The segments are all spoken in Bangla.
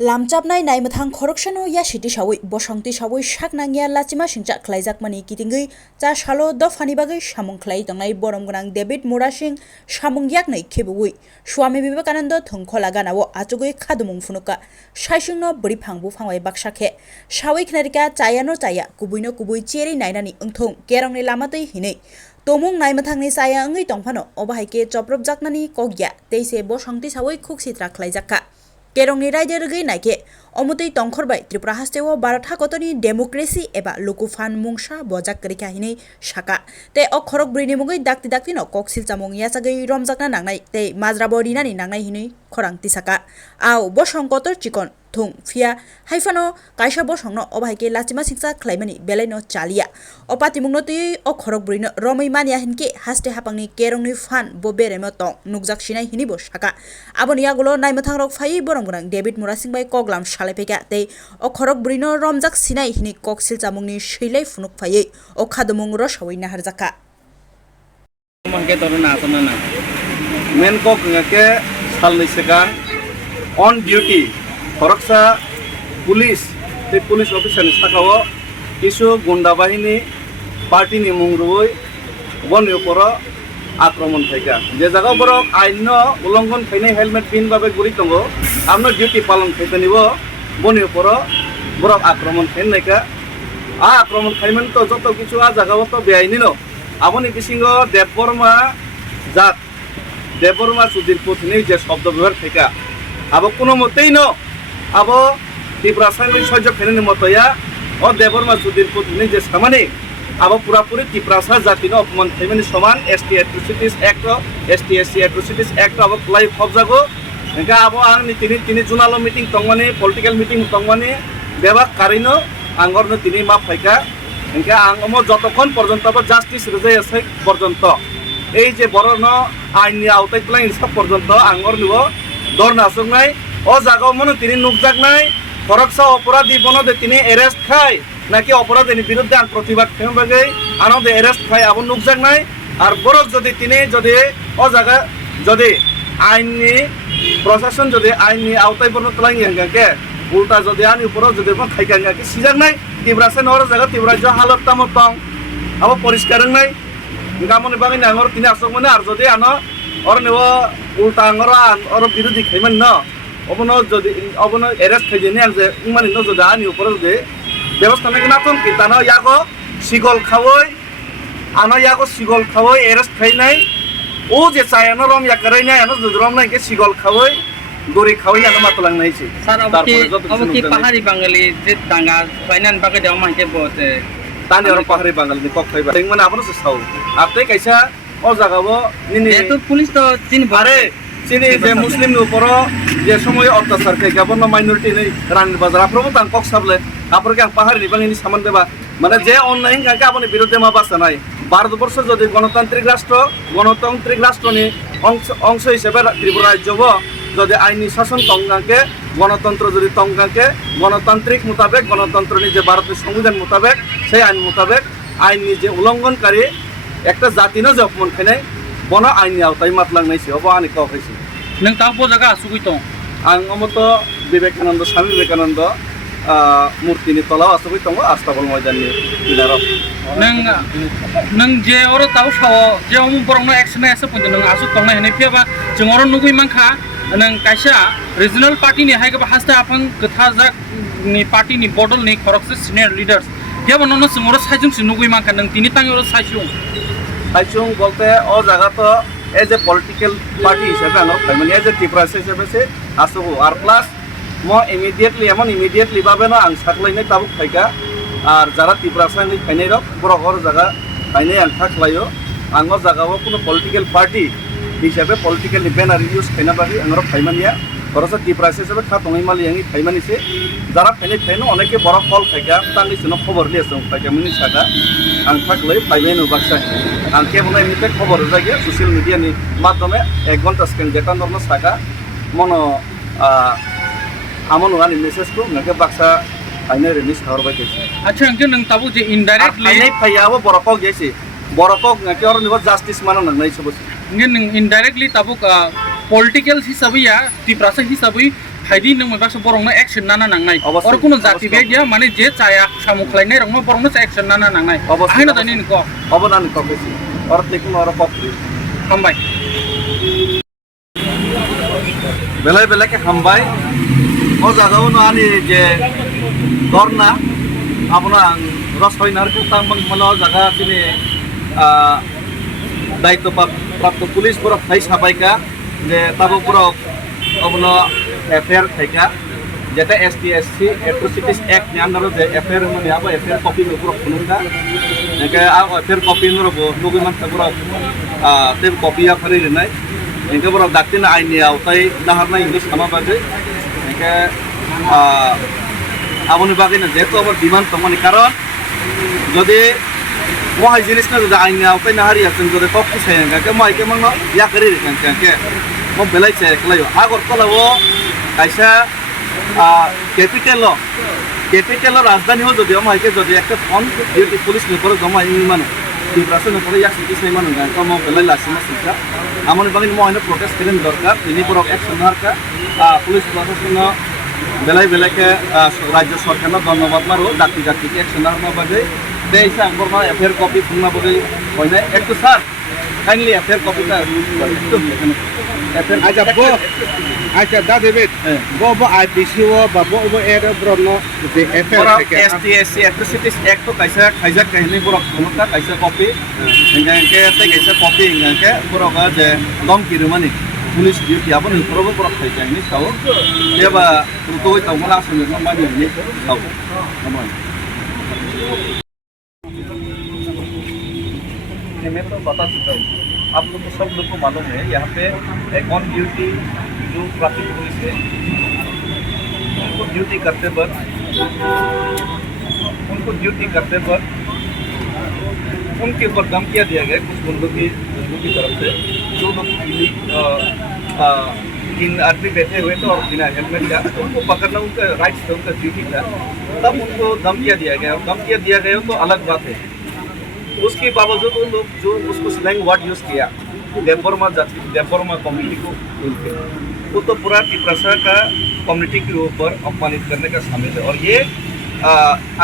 Lamchapnai naimathang khoroksano ya shiti shawui bosongti shawui shakna ngia lachima singcha khlaijakmani kitingui cha shalo dofani bagai samung khlai tongnai boromgonang David Mura Singh samung yaknai khebui Swami Vivekananda thongkhola ganao achugui khadumung funuka saisungno buri phangbu phangwai baksakhe shawui khnarika chayano chaya kubuino kubui cheri nainani ungthong kerongni lamatei hinei tomung naimathangni chaya angui tongphano obahaike choprop jaknani kogya teise bosongti shawui khuksitra khlaijakka Kerongni raide regi naike omutei tongkhorbai Tripura hasteo Baratha kotoni democracy eba lokufan mungsa bojak krika hini shaka te okhorok brini mugui dakti no koksil chamong yachagai romjakna nangnai te majrabo rinani nangnai hini khorang tisaka au bosongkotor chikon thung fia haifano kaisa bosongno obahaike lachima siksa khlaimani belaino chalia opati mungno tui okhorok brino romai mania hinke haste hapangni kerongni fan bo beremo tong nukjak sinai hini bo shaka aboni agulo naimathangrok phai boromgonang David Mura Singh bai koglam salepeka te okhorok brino romjak sinai hini koksil chamungni seilai funuk phai okhadumung rosawai naharjaka mangke toruna asana men kok ngake salni sekan on duty Koroksa pulis officer sakao isu gunda bahini party ni mungrui bon uporo akromon thaika je jaga borok aino ulongon khaine helmet pin babe guri tongo amno duty palon khaitanibo bon uporo borok akromon khainaika a akromon khaimen to joto kichu a jaga to beaini no aboni bisingo Deborma Sudir Puthini je shobdo ব্যবহার thaika abo kono motei no abo Tripura Sangli Sojo Kheneni motoya o Deborma Sudir Puthini je samani abo purapuri Tripura Jatino opman themeni soman ST Atrocities Act ST/SC Atrocities Act abo klai khobjago enka abo angni tini junalo meeting tongmani political meeting tongmani bebak karino angorno tini ma phaika enka angmo jotokhon porjonto abo justice rejai asai porjonto ei je borono aini autai klai sab porjonto angor nibo dorna sungai o jaga mano tini nukjak nai koroksa অপরাধী বনদে তিনি অ্যারেস্ট খায় নাকি অপরাধীর বিরুদ্ধে আন প্রতিবাদ খেমবাগৈ আনদে অ্যারেস্ট খায় আবন নকজাক নাই আর বরক যদি তিনি যদি ও জায়গা যদি আইনি প্রশাসন যদি আইনি আওতায় বন তলাঙ্গি হাঙ্গাকে উল্টা যদি আনি উপর যদি খাইকাঙ্গাকে সিজাক নাই তিব্রাসে নর জায়গা তিব্রাজ্য হালত তামতং আবো পরিষ্কার নাই গামনি বাগৈ নাঙর তিনি আসক মানে আর যদি আনো অর নেব উল্টা আঙর অর বিরোধী খাইমান ন অবনো যদি অবনো এরেস্ট খাই জেনে যে ইমানি ন যদি আনি উপর যদি ব্যবস্থা নাকি নাতন কি তানো ইয়াগো সিগল খাওই আনো ইয়াগো সিগল খাওই এরেস্ট খাই নাই ও যে চায়ানো রম ইয়াকারাই নাই আনো যদি রম নাই কে সিগল খাওই দড়ি খাওই না মাতলাং নাইছি স্যার অবকি পাহাড়ি বাঙালি যে দাঙ্গা ফাইনান বাকে দেও মাইতে বতে তানি আর পাহাড়ি বাঙালি কক খাইবা মানে আপনো সাও আপনি কাইসা ও জাগাবো নিনি এতো পুলিশ তো চিন বারে চিনি যে মুসলিম উপর যে সময় অত্যাচার খাই গাবন মাইনরিটি নেই রানীর বাজার আপনার তাং কক সাবলে আপনাকে পাহাড়ি বাঙালি সামান দেবা মানে যে অন্যায় কাকে আপনি বিরুদ্ধে মা বাসা নাই ভারতবর্ষ যদি গণতান্ত্রিক রাষ্ট্র নি অংশ হিসেবে ত্রিপুরা রাজ্য যদি আইনি শাসন তঙ্গাকে গণতন্ত্র যদি তঙ্গাকে গণতান্ত্রিক মোতাবেক গণতন্ত্র যে ভারতের সংবিধান মোতাবেক সেই আইন মোতাবেক আইনি যে উল্লঙ্ঘনকারী একটা জাতি ন যে অপমান খাই বন আইনি আওতায় মাতলাংনাইছে অব আনি কাও খাইছে নং তাও জায়গা আসুগই তো आं अमत विवेकानंद स्वामी विवेकानंद मूर्ति तलाव आसुगई दङ आस्ताबल मैदाननि किनाराव नों जे अरो ताव साव जे अमु बरंनो एक्सन एसे पन्द नों आसु तंना हेने फेबा जों अरो नुगुइ मांखा नों कायसा रिजनल पार्टी नि हायगा हास्ता आफां गथा जाक नि पार्टी नि बडल नि खरकसे सिनियर लीडर्स केबो ननो जों साइजुं सि नुगुइ मांखा नों तिनि तांग अरो साइजुं बोलते ओ जागा तो एज ए पॉलिटिकल पार्टी हिसाब से मैं एज ए त्रिपुरा हिसाब से आसुगो और प्लस मैं इमिडिएटली बाबे ना आं साखलायने ताबुक खायका और जरा त्रिपुरा सानि खायने रक बरक और जगह खायने आं साखलायो आं जगह कोनो पॉलिटिकल पार्टी हिसाब से पॉलिटिकल बैनर यूज खायना बाकी आं रक खायमानिया बरसा त्रिपुरा हिसाब से खातंगै माली आंनि खायमानिसे जरा खायने अनेके बरक कल खायका तांनि सिनो खबर लियासों खायका मिनि सागा आं साखलाय खायबायनो बाक्सा आं केबल एमनिफ्राय खबर जायो ससियेल मिडियानि माध्यमे 1 घन्टा स्क्रिन देखानहरनो सागा मनो आमनो आनि मेसेजखौ नोंके बाक्सा आइनो रिलिज हरबाय गेसि अच्छा अंके नों ताबु जे इनडाइरेक्टली आइनै फैयाबो बरकक गेसि बरकक नके और निबो जस्टिस मानो नंनाय सबस इंगे नों इनडाइरेक्टली ताबु पॉलिटिकल हिसाबै या त्रिपुरा हिसाबै हाइदि नों माबासो बरंनो एक्शन नाना नांनाय अवश्य, और कोनो जाति अवश्य। बे गया माने जे चाया सामु खलायनाय रंनो बरंनो एक्शन नाना नांनाय अवश्य, आहायनो अवश्य। दानि निको অবদান করেছি আর দেখুন আর কপি हामबाय বেলায় বেলাকে হামবাই ও জায়গাও না আনি যে ধর্না আপনার রসইনার তাংবাং মালা জায়গা তিনি দায়িত্ব প্রাপ্ত পুলিশ বরফ থাই সাবাইকা যে তাবো বরফ অবন এফআইআর থাইকা যেটা ST/SC এট্রোসিটিস অ্যাক্ট নি আন্ডারো যে এফআইআর মানে আবো এফআইআর কপি বরফ খুনুকা একে এফআইআর কপি নরবো লগি মানতা বরফ তে কপি আফারি রেনাই একে বরফ দাক্তিনা আইনি আওতাই দাহারনা ইংলিশ সামা বাজে একে আমনি বাগিনা যেহেতু আমার ডিমান্ড তমানি কারণ যদি মহাই জিনিসটা যদি আইনি আওতাই নাহারি আছেন যদি কপি সাইঙ্গা কে মাইকে মাংনো ইয়া করি রেখেন কে মো বেলাইছে একলাইও আগর তলাও কাইসা ক্যাপিটাল রাজধানী হোক যদিও মাইকে যদি একটা ফোন ডিউটি পুলিশ নকরে জমা মানুষ ডিপ্রাসে নকরে ইয়াক সিটি সেই মানুষ গান মো বেলাই লাসিনা সিসা আমনি বাগিন মহাইনো প্রোটেস্ট করেন দরকার তিনি বরক অ্যাকশন হারকা পুলিশ প্রশাসন বেলাই বেলাকে রাজ্য সরকার ধন্যবাদ মারো জাতি জাতিকে অ্যাকশন হারমা বাজে দেইসা আঙ্গরমা এফআইআর কপি ফুংনা বলে হয় না একটু স্যার কাইন্ডলি এফআইআর কপিটা একটু আচ্ছা দা দেবেট বো IPC ও বা বো এর ব্রন যে এফআইআর থেকে ST/SC এট্রোসিটিস অ্যাক্ট তো কাইসা খাইজা কাহিনী বরক কোনটা কাইসা কপি ইংকে তে কাইসা কপি ইংকে বরক যে দম কিরমানি পুলিশ ডিউটি আবন উপরব বরক খাইজা নি সাও দেবা তো তো মলা আসলে মানি নি সাও আমার मैं तो बता चुका हूँ आप लोग को सब लोग को मालूम है यहाँ पे ऑन ड्यूटी जो ट्रैफिक पुलिस है उनको ड्यूटी करते वक्त उनके ऊपर धमकियाँ दिया गया कुछ बंदों की तरफ से जो लोग इन आदमी बैठे हुए थे और बिना हेलमेट का उनको पकड़ना उनका राइट्स था उनका ड्यूटी था तब उनको धमकियाँ दिया गया धमकियाँ दिया गया तो अलग बात है उसके बावजूद उन लोग जो उसको स्लैंग वर्ड यूज़ किया देवबर्मा जाति देवबर्मा कम्युनिटी को बोलते वो तो पूरा तिप्रासा का कम्युनिटी के ऊपर अपमानित करने का शामिल है और ये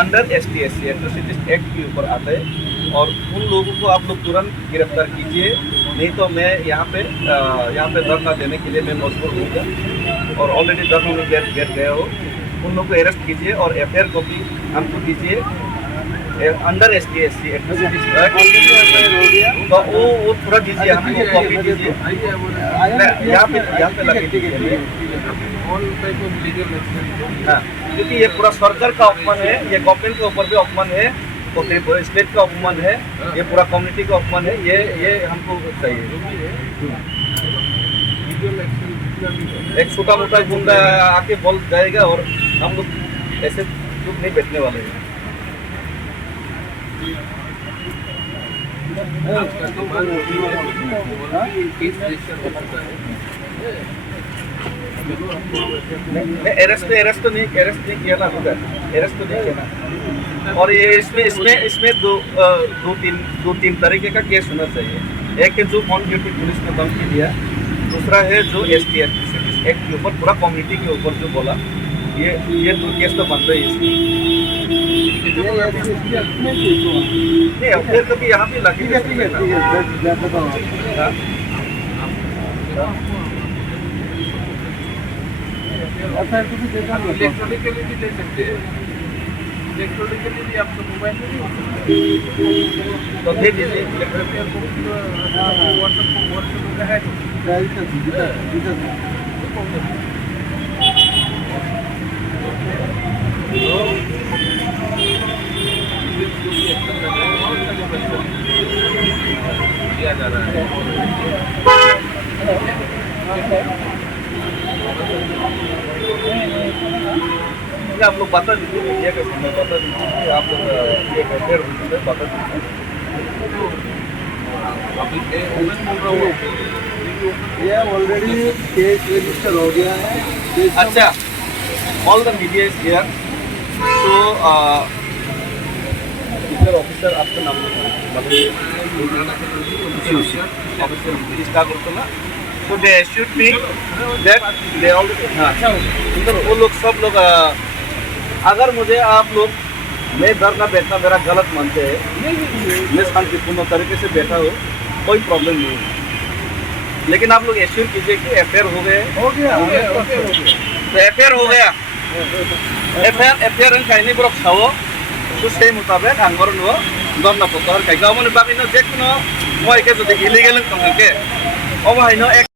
अंडर ST/SC एट्रोसिटीज एक्ट के ऊपर आता है और उन लोगों को आप लोग तुरंत गिरफ्तार कीजिए नहीं तो मैं यहाँ पे धरना देने के लिए मैं मजबूर हूँगा और ऑलरेडी धरना में बैठ गया हो उन लोगों को अरेस्ट कीजिए और FIR कॉपी हमको दीजिए अंडर ST/SC एट्रोसिटीज एक्ट तो वो थोड़ा दीजिए हमको कॉपी दीजिए यहाँ पे लगे दीजिए हाँ क्योंकि ये पूरा सरकार का अपमान है ये गवर्नमेंट के ऊपर भी अपमान है तो स्टेट का अपमान है ये पूरा कम्युनिटी का अपमान है ये हमको चाहिए एक छोटा मोटा गुंडा आके बोल जाएगा और हम लोग ऐसे चुप नहीं बैठने वाले हैं अरेस्ट नहीं किया ना होगा अरेस्ट तो नहीं किया ना और ये इसमें दो तीन तरीके का केस होना चाहिए एक है जो ऑन ड्यूटी पुलिस ने धमकी दिया दूसरा है जो ST/SC एक्ट के ऊपर पूरा कम्युनिटी के ऊपर जो बोला ये दो केस तो बनता ही नहीं फिर कभी यहाँ भी लगे इलेक्ट्रॉनिकली भी ले सकते हैं इलेक्ट्रॉनिकली भी आपको मोबाइल में नहीं तो दे दीजिए व्हाट्सएप का है किया जा रहा है आप लोग बता दीजिए मीडिया के सामने बता दीजिए आप लोग ये FIR बता दीजिए ये ऑलरेडी केस रजिस्टर हो गया है अच्छा all the media is here तो ऑफिसर आपका नाम ऑफिसर क्या करते ना तो they should be that they all वो लोग सब लोग अगर मुझे आप लोग मैं धरना बैठना मेरा गलत मानते हैं मैं शांतिपूर्ण तरीके से बैठा हूँ कोई प्रॉब्लम नहीं है लेकिन आप लोग एश्योर कीजिए कि एफआईआर हो गए तो एफआईआर हो गया एफआईआर खाई ब्रक सावो तो সেই मुताबिक आंगर नो धरना प्रत्याहार खाई गावमनि बागैनो जेखुनु मयके जुदि इलिगेल तंगे अब हायनो